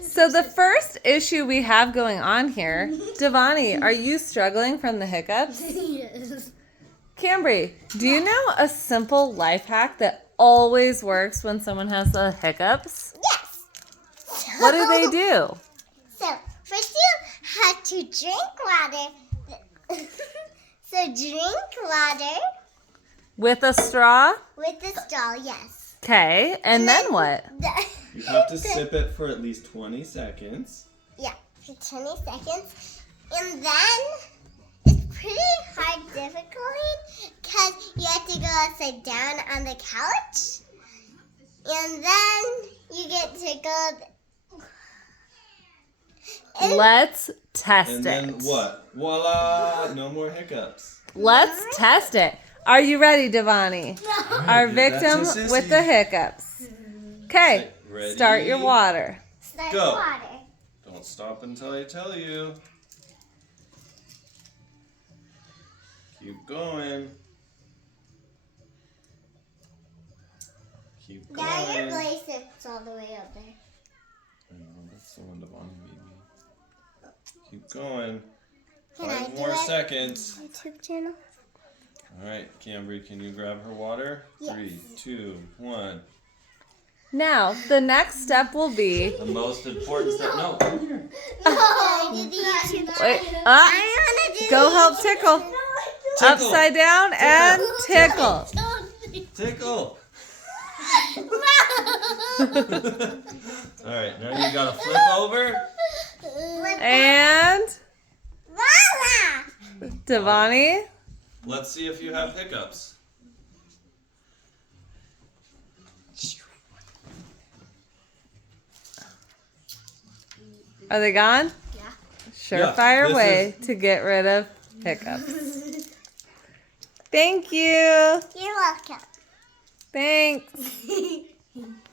So the first issue we have going on here, Devani, are you struggling from the hiccups? Yes. Cambry, do you know a simple life hack that always works when someone has the hiccups? Yes. What do they do? So first you have to drink water. So drink water With a straw? with the straw, yes. Okay, and then what? You have to sip it for at least 20 seconds. Yeah, for 20 seconds. And then it's pretty hard difficulty because you have to go upside down on the couch. And then you get to go. Let's test And it. then what? Voila! No more hiccups. Let's test it. Are you ready, Devani? Our give that to victim Sissy. with the hiccups. Okay, Ready? start your water. Start Go. water. Don't stop until I tell you. Keep going. Keep going. Now your bracelet's all the way up there. I know, that's the one Devani made me. Keep going. Can I 5 do more it? seconds. YouTube channel. All right, Cambry, can you grab her water? Yes. 3, 2, 1. Now, the next step will be... The most important step. No, come here. Wait, go help tickle. Tickle. Upside down and tickle. Tickle. All right, now you gotta flip over. And Voila! Devani. Let's see if you have hiccups. Are they gone? Yeah. Surefire this way to get rid of hiccups. Thank you. You're welcome. Thanks.